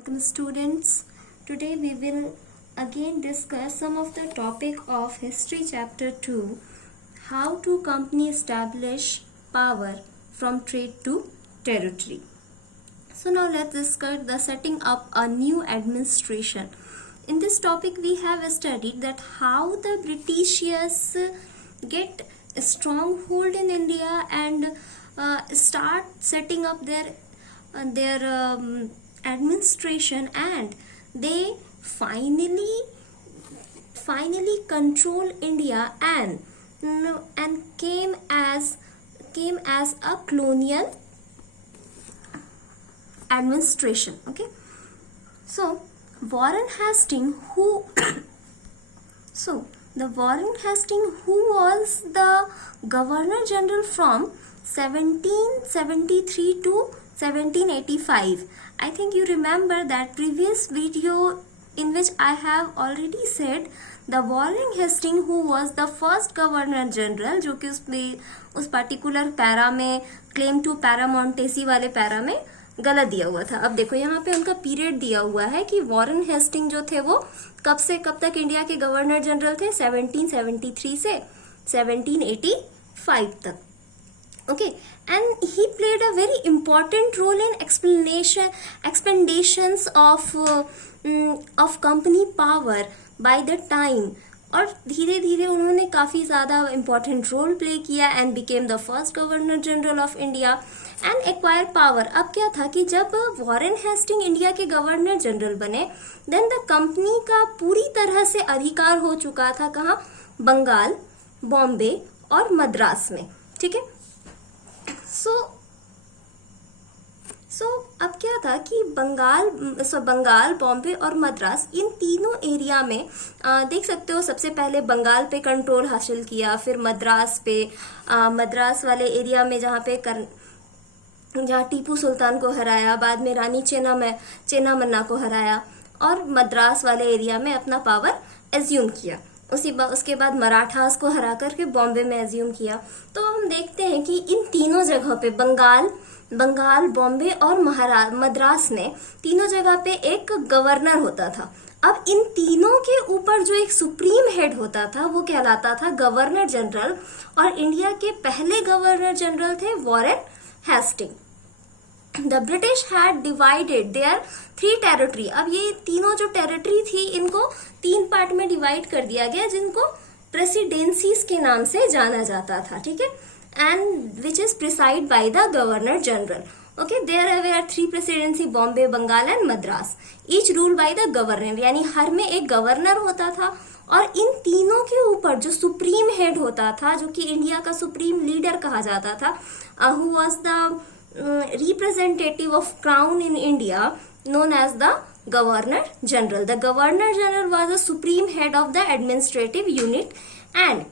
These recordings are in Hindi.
Welcome students. Today we will again discuss some of the topic of history chapter 2, how to company establish power from trade to territory. So now let's discuss the setting up a new administration. In this topic we have studied that how the Britishers get a stronghold in India and start setting up their administration, and they finally control India and came as a colonial administration. Okay, so Warren Hastings, who the Warren Hastings, who was the Governor General from 1773 to 1785. I think you remember that previous video in which I have already said the Warren Hastings, who was the first Governor General, जो कि उस particular पैरा में claim to paramountcy वाले पैरा में गलत दिया हुआ था. अब देखो यहाँ पे उनका पीरियड दिया हुआ है कि वॉरेन हेस्टिंग जो थे वो कब से कब तक इंडिया के गवर्नर जनरल थे, 1773 से 1785 तक. Okay, and he played a very important role in expansions of company power by the time. और धीरे धीरे उन्होंने काफ़ी ज़्यादा इम्पॉर्टेंट रोल प्ले किया and became the first governor general of India and acquire power. अब क्या था कि जब वॉरेन हेस्टिंग इंडिया के गवर्नर जनरल बने, देन द कंपनी का पूरी तरह से अधिकार हो चुका था कहाँ? बंगाल, बॉम्बे और मद्रास में. ठीक है, सो अब क्या था कि बंगाल, बॉम्बे और मद्रास, इन तीनों एरिया में देख सकते हो सबसे पहले बंगाल पे कंट्रोल हासिल किया, फिर मद्रास पे, मद्रास वाले एरिया में जहाँ टीपू सुल्तान को हराया, बाद में रानी चेन्नामन्ना को हराया और मद्रास वाले एरिया में अपना पावर एज्यूम किया. उसके बाद मराठास को हरा करके बॉम्बे में एज्यूम किया. तो हम देखते हैं कि इन तीनों जगह पे बंगाल, बॉम्बे और मद्रास में तीनों जगह पे एक गवर्नर होता था. अब इन तीनों के ऊपर जो एक सुप्रीम हेड होता था वो कहलाता था गवर्नर जनरल, और इंडिया के पहले गवर्नर जनरल थे Warren Hastings. The British had divided their 3 territory. अब ये तीनों जो टेरिटरी थी इनको 3 पार्ट में डिवाइड कर दिया गया, जिनको प्रेसिडेंसीज के नाम से जाना जाता था. ठीक है, and which is preside by the governor general. Okay, there were 3 presidency, Bombay, Bengal and Madras, each rule by the governor. यानी हर में एक गवर्नर होता था, और इन तीनों के ऊपर जो सुप्रीम हेड होता था, जो कि इंडिया का सुप्रीम लीडर कहा जाता था, who was the representative of crown in India, known as the Governor General. The Governor General was the supreme head of the administrative unit, and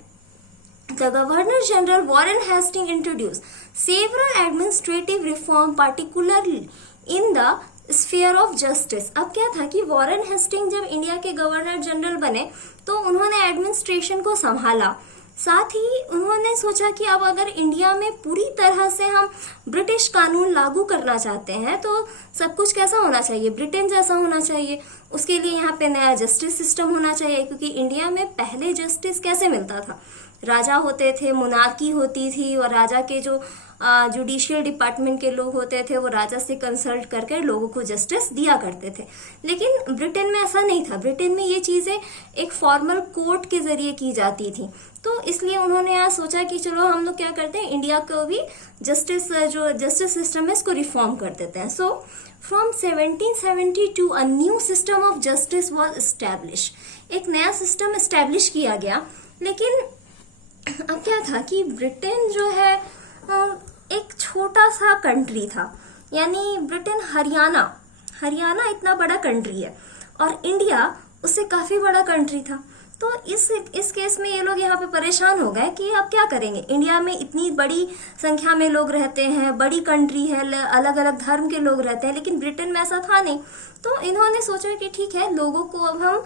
the Governor General Warren Hastings introduced several administrative reform, particularly in the sphere of justice. अब क्या था कि वॉरेन हेस्टिंग जब इंडिया के गवर्नर जनरल बने तो उन्होंने एडमिनिस्ट्रेशन को संभाला. साथ ही उन्होंने सोचा कि अब अगर इंडिया में पूरी तरह से हम ब्रिटिश कानून लागू करना चाहते हैं तो सब कुछ कैसा होना चाहिए? ब्रिटेन जैसा होना चाहिए. उसके लिए यहाँ पे नया जस्टिस सिस्टम होना चाहिए, क्योंकि इंडिया में पहले जस्टिस कैसे मिलता था? राजा होते थे, मोनार्की होती थी, और राजा के जो जुडिशियल डिपार्टमेंट के लोग होते थे वो राजा से कंसल्ट करके लोगों को जस्टिस दिया करते थे. लेकिन ब्रिटेन में ऐसा नहीं था. ब्रिटेन में ये चीज़ें एक फॉर्मल कोर्ट के जरिए की जाती थी. तो इसलिए उन्होंने यहाँ सोचा कि चलो हम लोग क्या करते हैं, इंडिया को भी जस्टिस सिस्टम है इसको रिफॉर्म कर देते हैं. So from 1772 a new system of justice was establish. एक नया सिस्टम एस्टैब्लिश किया गया. लेकिन अब क्या था कि ब्रिटेन जो है एक छोटा सा कंट्री था. यानी ब्रिटेन हरियाणा इतना बड़ा कंट्री है, और इंडिया उससे काफी बड़ा कंट्री था. तो इस केस में ये लोग यहाँ पे परेशान हो गए कि अब क्या करेंगे. इंडिया में इतनी बड़ी संख्या में लोग रहते हैं, बड़ी कंट्री है, अलग अलग धर्म के लोग रहते हैं, लेकिन ब्रिटेन में ऐसा था नहीं. तो इन्होंने सोचा कि ठीक है, लोगों को अब हम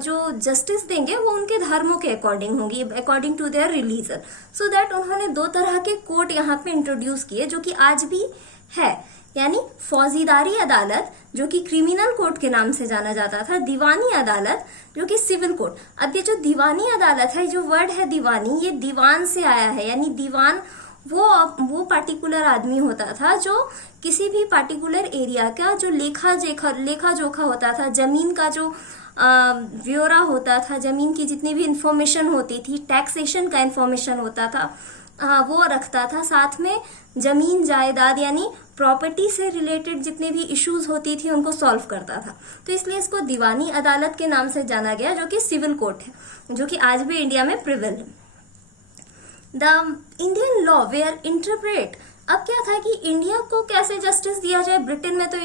जो जस्टिस देंगे वो उनके धर्मों के अकॉर्डिंग होगी, according to their religion. So that उन्होंने 2 तरह के कोर्ट यहाँ पे इंट्रोड्यूस किए, जो कि आज भी है. यानी फौजीदारी अदालत जो कि क्रिमिनल कोर्ट के नाम से जाना जाता था, दीवानी अदालत जो कि सिविल कोर्ट। अब ये जो दीवानी अदालत है, जो वर्ड है दीवानी, ये दीवान से आया है, यानी दीवान वो पार्टिकुलर आदमी होता था जो किसी भी पार्टिकुलर एरिया का जो लेखा जोखा होता था, जमीन का जो ब्यौरा होता था, जमीन की जितनी भी इंफॉर्मेशन होती थी, टैक्सेशन का इंफॉर्मेशन होता था, वो रखता था। साथ में जमीन जायदाद यानी प्रॉपर्टी से रिलेटेड जितने भी इश्यूज होती थी उनको सॉल्व करता था। तो इसलिए इसको दीवानी अदालत के नाम से जाना गया, जो कि सिविल कोर्ट है, जो कि आज भी इंडिया में प्रिवेल है। The Indian law were interpret. अब क्या था कि इंडिया को कैसे जस्टिस दिया जाए। ब्रिटेन में तो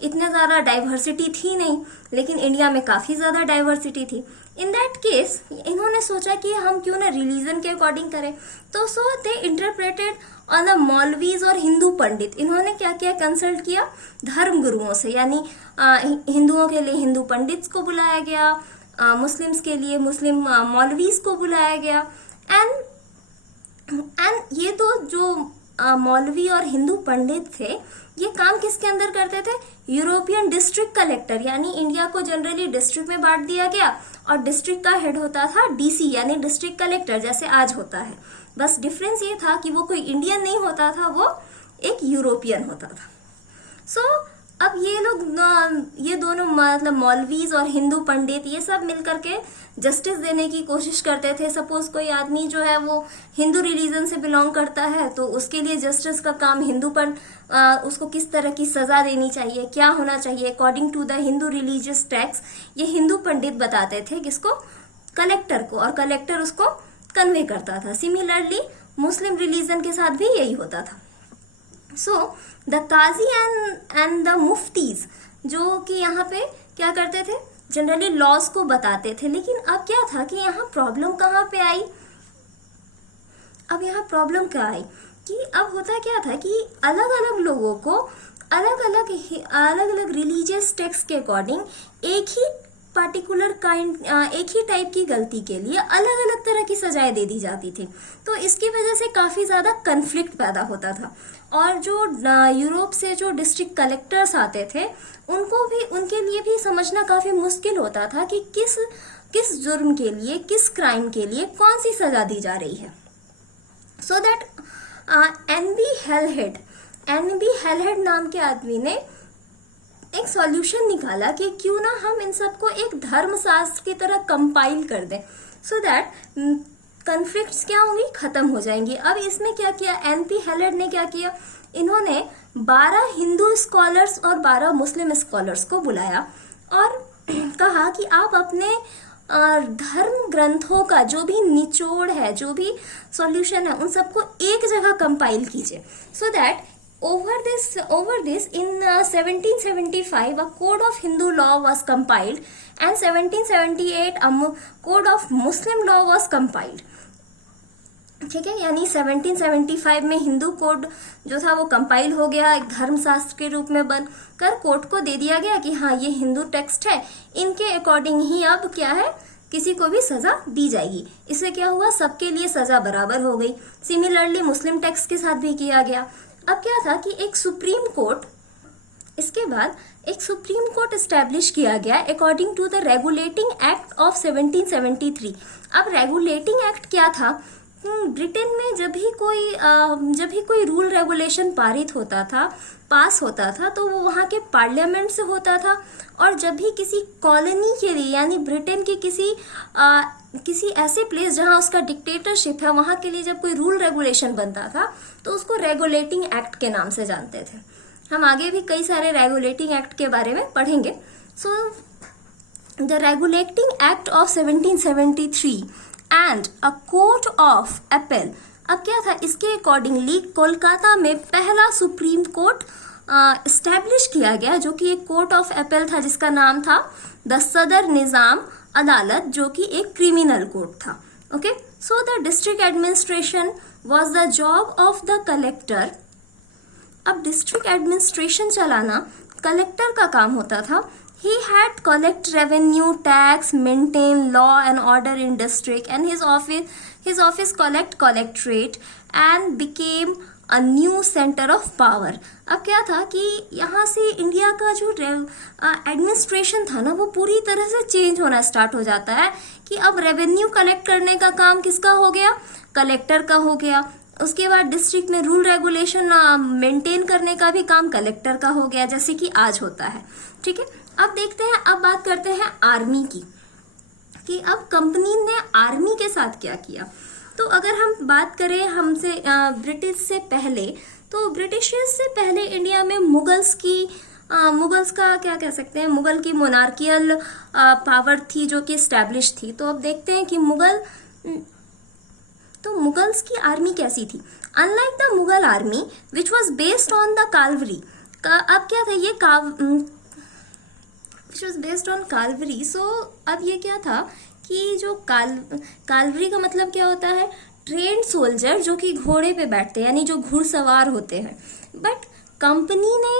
इतने ज़्यादा डाइवर्सिटी थी नहीं, लेकिन इंडिया में काफ़ी ज़्यादा डाइवर्सिटी थी। इन दैट केस इन्होंने सोचा कि हम क्यों ना रिलीजन के अकॉर्डिंग करें, तो सो दे इंटरप्रेटेड ऑन द मौलवीज और हिंदू पंडित। इन्होंने क्या किया, कंसल्ट किया धर्म गुरुओं से, यानी हिंदुओं के लिए हिंदू पंडित्स को बुलाया गया, मुस्लिम्स के लिए मुस्लिम मौलवीज को बुलाया गया। एंड ये तो जो मौलवी और हिंदू पंडित थे, ये काम किसके अंदर करते थे, यूरोपियन डिस्ट्रिक्ट कलेक्टर, यानी इंडिया को जनरली डिस्ट्रिक्ट में बांट दिया गया और डिस्ट्रिक्ट का हेड होता था डीसी यानी डिस्ट्रिक्ट कलेक्टर, जैसे आज होता है। बस डिफरेंस ये था कि वो कोई इंडियन नहीं होता था, वो एक यूरोपियन होता था। सो अब ये लोग ये दोनों मतलब मौलवीज और हिंदू पंडित ये सब मिलकर के जस्टिस देने की कोशिश करते थे। सपोज कोई आदमी जो है वो हिंदू रिलीजन से बिलोंग करता है, तो उसके लिए जस्टिस का काम उसको किस तरह की सजा देनी चाहिए, क्या होना चाहिए according to the Hindu religious text, ये हिंदू पंडित बताते थे किसको, कलेक्टर को, और कलेक्टर उसको कन्वे करता था। सिमिलरली मुस्लिम रिलीजन के साथ भी यही होता था। So the qazi and the muftis जो कि यहाँ पे क्या करते थे, जनरली लॉज को बताते थे। लेकिन अब क्या था कि यहाँ प्रॉब्लम कहाँ पे आई, अब यहाँ प्रॉब्लम क्या आई कि अब होता क्या था कि अलग अलग लोगों को अलग अलग रिलीजियस टेक्स्ट के अकॉर्डिंग एक ही पार्टिकुलर एक ही टाइप की गलती के लिए अलग अलग तरह की सजाएं दे दी जाती थी। तो इसकी वजह से काफ़ी ज़्यादा कन्फ्लिक्ट पैदा होता था, और जो यूरोप से जो डिस्ट्रिक्ट कलेक्टर्स आते थे उनके लिए भी समझना काफ़ी मुश्किल होता था कि किस जुर्म के लिए, किस क्राइम के लिए कौन सी सज़ा दी जा रही है। सो दैट एन बी हेलहेड नाम के आदमी ने एक सॉल्यूशन निकाला कि क्यों ना हम इन सबको एक धर्मशास्त्र की तरह कंपाइल कर दें, सो दैट कन्फ्लिक्ट्स क्या होंगी, खत्म हो जाएंगी। अब इसमें क्या किया, एन.पी. हेलहेड ने क्या किया, इन्होंने 12 हिंदू स्कॉलर्स और 12 मुस्लिम स्कॉलर्स को बुलाया और कहा कि आप अपने धर्म ग्रंथों का जो भी निचोड़ है, जो भी सॉल्यूशन है, उन सबको एक जगह कंपाइल कीजिए। So that over this in 1775 a code of Hindu law was compiled and 1778 a code of Muslim law was compiled। ठीक है, यानी 1775 में हिंदू कोड जो था वो कंपाइल हो गया, एक धर्मशास्त्र के रूप में बनकर कोर्ट को दे दिया गया कि हाँ ये हिंदू टेक्स्ट है, इनके अकॉर्डिंग ही अब क्या है, किसी को भी सजा दी जाएगी। इससे क्या हुआ, सबके लिए सजा बराबर हो गई। सिमिलरली मुस्लिम टेक्स्ट के साथ भी किया गया। अब क्या था कि इसके बाद एक सुप्रीम कोर्ट एस्टेब्लिश किया गया according to the regulating act of 1773। अब रेगुलेटिंग एक्ट क्या था, ब्रिटेन में जब भी कोई रूल रेगुलेशन पास होता था तो वो वहाँ के पार्लियामेंट से होता था, और जब भी किसी कॉलोनी के लिए यानी ब्रिटेन की किसी ऐसे प्लेस जहाँ उसका डिक्टेटरशिप है वहाँ के लिए जब कोई रूल रेगुलेशन बनता था तो उसको रेगुलेटिंग एक्ट के नाम से जानते थे। हम आगे भी कई सारे रेगुलेटिंग एक्ट के बारे में पढ़ेंगे। So the regulating act of 1773 and a court of appeal. अब क्या था, इसके अकॉर्डिंगली कोलकाता में पहला सुप्रीम कोर्ट एस्टैब्लिश किया गया, जो कि एक कोर्ट ऑफ अपील था जिसका नाम था द सदर निजाम अदालत, जो कि एक क्रिमिनल कोर्ट था। Okay, so the district administration was the job of the collector. अब डिस्ट्रिक्ट एडमिनिस्ट्रेशन चलाना कलेक्टर का काम होता था। He had collect revenue, tax, maintain law and order in district, and his office collect collectorate and became a new centre of power. अब क्या था कि यहाँ से इंडिया का जो एडमिनिस्ट्रेशन था ना वो पूरी तरह से चेंज होना स्टार्ट हो जाता है कि अब रेवेन्यू कलेक्ट करने का काम किसका हो गया, कलेक्टर का हो गया। उसके बाद डिस्ट्रिक्ट में रूल रेगुलेशन मेंटेन करने का भी काम कलेक्टर का हो गया, जैसे कि आज होता है। ठीक है, अब देखते हैं, अब बात करते हैं आर्मी की कि अब कंपनी ने आर्मी के साथ क्या किया। तो अगर हम बात करें हमसे ब्रिटिश से पहले, तो ब्रिटिशर्स से पहले इंडिया में मुगल्स का क्या कह सकते हैं, मुगल की मोनार्कियल पावर थी जो कि एस्टैब्लिश थी। तो अब देखते हैं कि मुगल्स की आर्मी कैसी थी। Unlike the Mughal army which was based on the cavalry, अब क्या था ये which was based on cavalry. So अब ये क्या था कि जो कावलरी का मतलब क्या होता है, ट्रेन्ड सोल्जर जो कि घोड़े पे बैठते हैं, यानी जो घुड़सवार होते हैं। बट कंपनी ने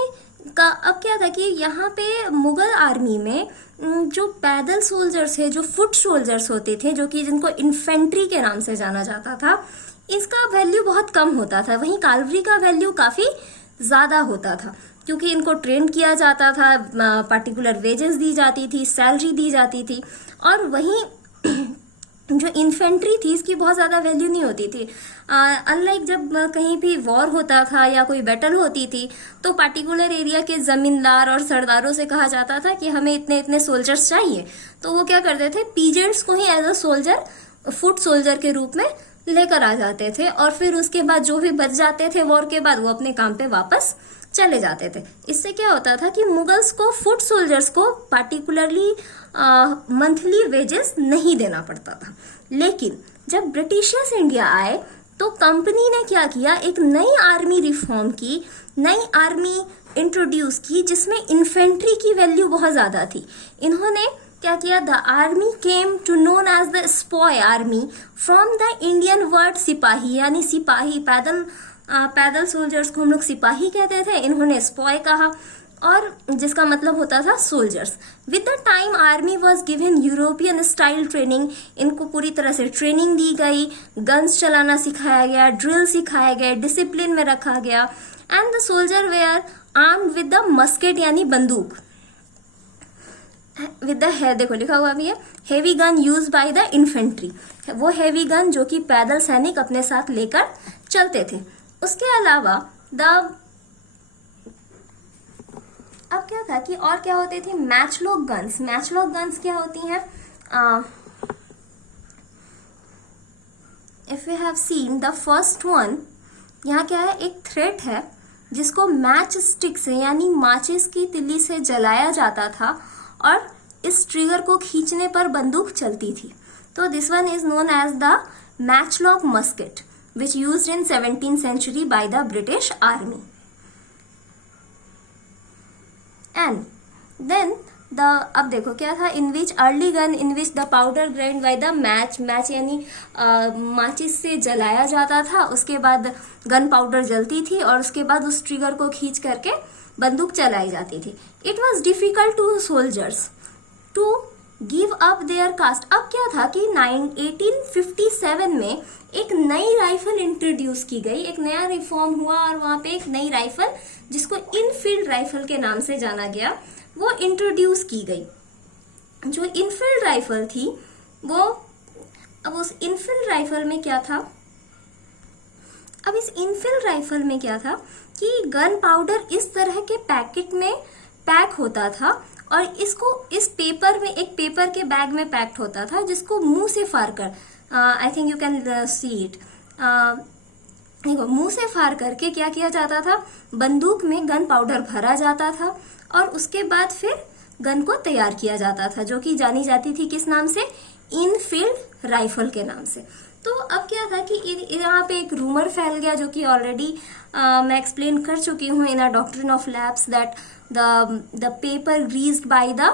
अब क्या था कि यहाँ पे मुगल आर्मी में जो पैदल सोल्जर्स है, जो फुट सोल्जर्स होते थे, जो कि जिनको इन्फेंट्री के नाम से जाना जाता था, इसका वैल्यू बहुत कम होता था। वहीं कावलरी का वैल्यू काफी ज्यादा होता था क्योंकि इनको ट्रेन किया जाता था, पर्टिकुलर वेजेस दी जाती थी, सैलरी दी जाती थी। और वहीं जो इन्फेंट्री थी इसकी बहुत ज़्यादा वैल्यू नहीं होती थी। अनलाइक जब कहीं भी वॉर होता था या कोई बैटल होती थी तो पर्टिकुलर एरिया के जमींदार और सरदारों से कहा जाता था कि हमें इतने इतने सोल्जर्स चाहिए। तो वो क्या करते थे, पीजेंट्स को ही as a soldier, foot soldier के रूप में लेकर आ जाते थे और फिर उसके बाद जो भी बच जाते थे वॉर के बाद वो अपने काम पे वापस चले जाते थे। इससे क्या होता था कि मुगल्स को फुट सोल्जर्स को पार्टिकुलरली मंथली वेजेस नहीं देना पड़ता था। लेकिन जब ब्रिटिशर्स इंडिया आए तो कंपनी ने क्या किया, एक नई आर्मी रिफॉर्म की, नई आर्मी इंट्रोड्यूस की जिसमें इन्फेंट्री की वैल्यू बहुत ज्यादा थी। इन्होंने क्या किया, the army came to known as the sepoy army from the Indian word sipahi, यानी सिपाही, पैदल सोल्जर्स को हम लोग सिपाही कहते थे, इन्होंने स्पॉय कहा और जिसका मतलब होता था soldiers. With the time army was given European style training, इनको पूरी तरह से ट्रेनिंग दी गई, गन्स चलाना सिखाया गया, ड्रिल सिखाया गया, डिसिप्लिन में रखा गया। And the soldier were armed with the musket, यानी बंदूक, विद द देखो लिखा हुआ भी है, heavy gun use by the infantry, वो हेवी गन जो कि पैदल सैनिक अपने साथ लेकर चलते थे। उसके अलावा अब क्या था कि और क्या होते थे, मैचलॉक गन्स। मैचलॉक गन्स क्या होती हैं, if you have seen the first one, यहाँ क्या है, एक थ्रेड है जिसको मैच स्टिक से यानी माचिस की तिल्ली से जलाया जाता था और इस ट्रिगर को खींचने पर बंदूक चलती थी। तो this one is known as the matchlock musket which used in 17th century by the British Army. And then अब देखो क्या था, in which early gun in which the powder grind by the match यानी माचिस से जलाया जाता था, उसके बाद गन पाउडर जलती थी और उसके बाद उस ट्रिगर को खींच करके बंदूक चलाई जाती थी। It was difficult to soldiers to give up their caste. अब क्या था कि 1857 में एक नई राइफल इंट्रोड्यूस की गई, एक नया रिफॉर्म हुआ और वहां पे एक नई राइफल जिसको इनफील्ड राइफल के नाम से जाना गया वो इंट्रोड्यूस की गई। जो इनफील्ड राइफल थी वो, अब उस इनफील्ड राइफल में क्या था, अब इस इनफील्ड राइफल में क्या था कि गन पाउडर इस तरह के पैकेट में पैक होता था और इसको इस पेपर में, एक पेपर के बैग में पैक्ड होता था जिसको मुंह से फाड़ कर, I think you can see it, देखो मुंह से फाड़ करके क्या किया जाता था, बंदूक में गन पाउडर भरा जाता था और उसके बाद फिर गन को तैयार किया जाता था जो कि जानी जाती थी किस नाम से, इनफील्ड राइफल के नाम से। तो अब क्या था कि यहाँ पे एक रूमर फैल गया जो कि ऑलरेडी मैं एक्सप्लेन कर चुकी हूँ in a doctrine of lapse, that the paper greased by the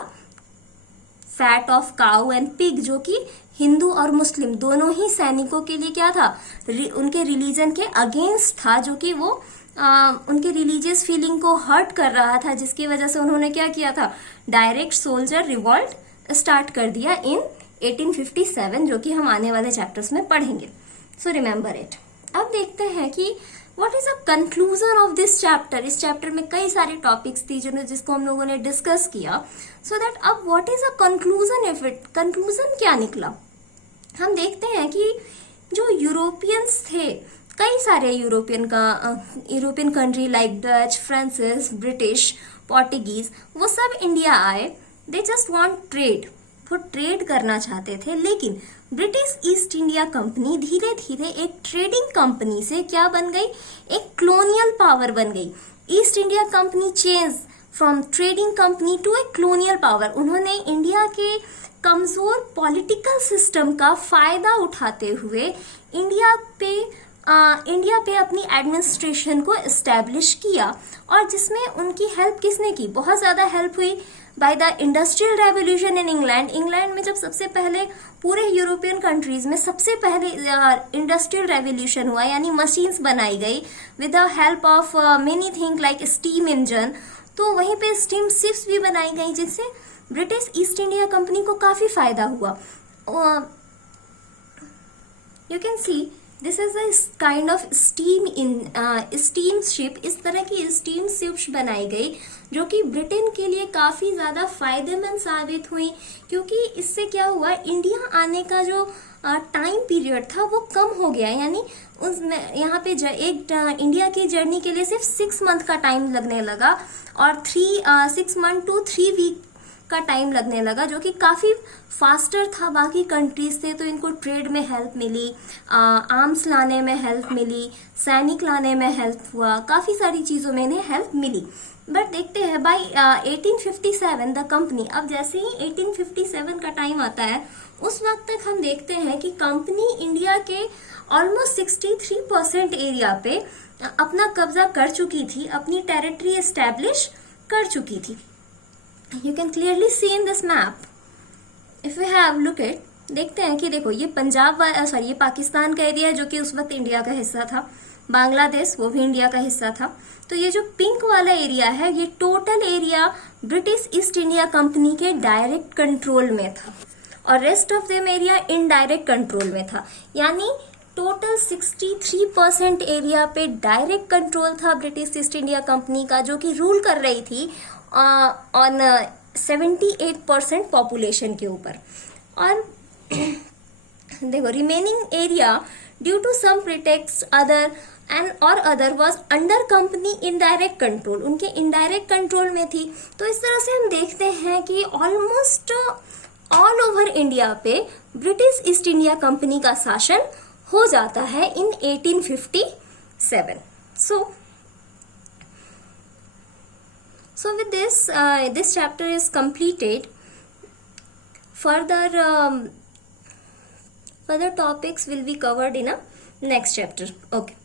fat of cow and pig, जो कि हिंदू और मुस्लिम दोनों ही सैनिकों के लिए क्या था, उनके रिलीजन के अगेंस्ट था, जो कि वो उनके रिलीजियस फीलिंग को हर्ट कर रहा था, जिसकी वजह से उन्होंने क्या किया था, डायरेक्ट सोल्जर रिवॉल्ट स्टार्ट कर दिया इन 1857, जो कि हम आने वाले चैप्टर्स में पढ़ेंगे। So remember it. अब देखते हैं कि what is a conclusion of this chapter? इस चैप्टर में कई सारे टॉपिक्स थी जिसको हम लोगों ने डिस्कस किया. सो दैट अब what is a conclusion of it? Conclusion क्या निकला? हम देखते हैं कि जो यूरोपियंस थे, कई सारे European country like Dutch, Francis, British, Portuguese, वो सब इंडिया आए. दे जस्ट वांट ट्रेड, वो ट्रेड करना चाहते थे. लेकिन ब्रिटिश ईस्ट इंडिया कंपनी धीरे धीरे एक ट्रेडिंग कंपनी से क्या बन गई? एक कॉलोनियल पावर बन गई. East India Company change from trading company to a colonial power. उन्होंने इंडिया के कमजोर पॉलिटिकल सिस्टम का फायदा उठाते हुए इंडिया पे अपनी एडमिनिस्ट्रेशन को एस्टेब्लिश किया. और जिसमें उनकी हेल्प किसने की? बहुत ज्यादा हेल्प हुई by the industrial revolution in England. England में जब सबसे पहले पूरे यूरोपियन कंट्रीज में सबसे पहले इंडस्ट्रियल रेवोल्यूशन हुआ, यानी मशीन्स बनाई गई with the help of many thing like steam engine. तो वहीं पे स्टीम शिप्स भी बनाई गई, जिससे ब्रिटिश ईस्ट इंडिया कंपनी को काफी फायदा हुआ. You can see this is a kind of steam ship. इस तरह की स्टीम शिप्स बनाई गई जो कि ब्रिटेन के लिए काफी ज्यादा फायदेमंद साबित हुई, क्योंकि इससे क्या हुआ, इंडिया आने का जो टाइम पीरियड था वो कम हो गया. यानी उसमें यहाँ पे इंडिया की जर्नी के लिए सिर्फ 6 मंथ का टाइम लगने लगा और 6 मंथ to 3 वीक का टाइम लगने लगा, जो कि काफी फास्टर था बाकी कंट्रीज से. तो इनको ट्रेड में हेल्प मिली, आर्म्स लाने में हेल्प मिली, सैनिक लाने में हेल्प हुआ, काफी सारी चीजों में इन्हें हेल्प मिली. बट देखते हैं बाय 1857 द कंपनी, अब जैसे ही 1857 का टाइम आता है उस वक्त तक हम देखते हैं कि कंपनी इंडिया के ऑलमोस्ट 63% एरिया पे अपना कब्जा कर चुकी थी, अपनी टेरिटरी एस्टेब्लिश कर चुकी थी. You can clearly see in this map. If we have look at, देखते हैं कि देखो ये ये पाकिस्तान का एरिया है जो कि उस वक्त इंडिया का हिस्सा था. बांग्लादेश वो भी इंडिया का हिस्सा था. तो ये जो पिंक वाला एरिया है ये total area British east India company के डायरेक्ट कंट्रोल में था और rest of them area indirect control में था. यानी टोटल 63% एरिया पे डायरेक्ट कंट्रोल था ब्रिटिश ईस्ट इंडिया कंपनी का, जो कि रूल कर रही थी ऑन 78% पॉपुलेशन के ऊपर. और देखो remaining area due to some pretexts other was under company indirect control, उनके इनडायरेक्ट कंट्रोल में थी. तो इस तरह से हम देखते हैं कि ऑलमोस्ट ऑल ओवर इंडिया पे ब्रिटिश ईस्ट इंडिया कंपनी का शासन हो जाता है इन 1857. So with this, this chapter is completed. Further topics will be covered in a next chapter. Okay.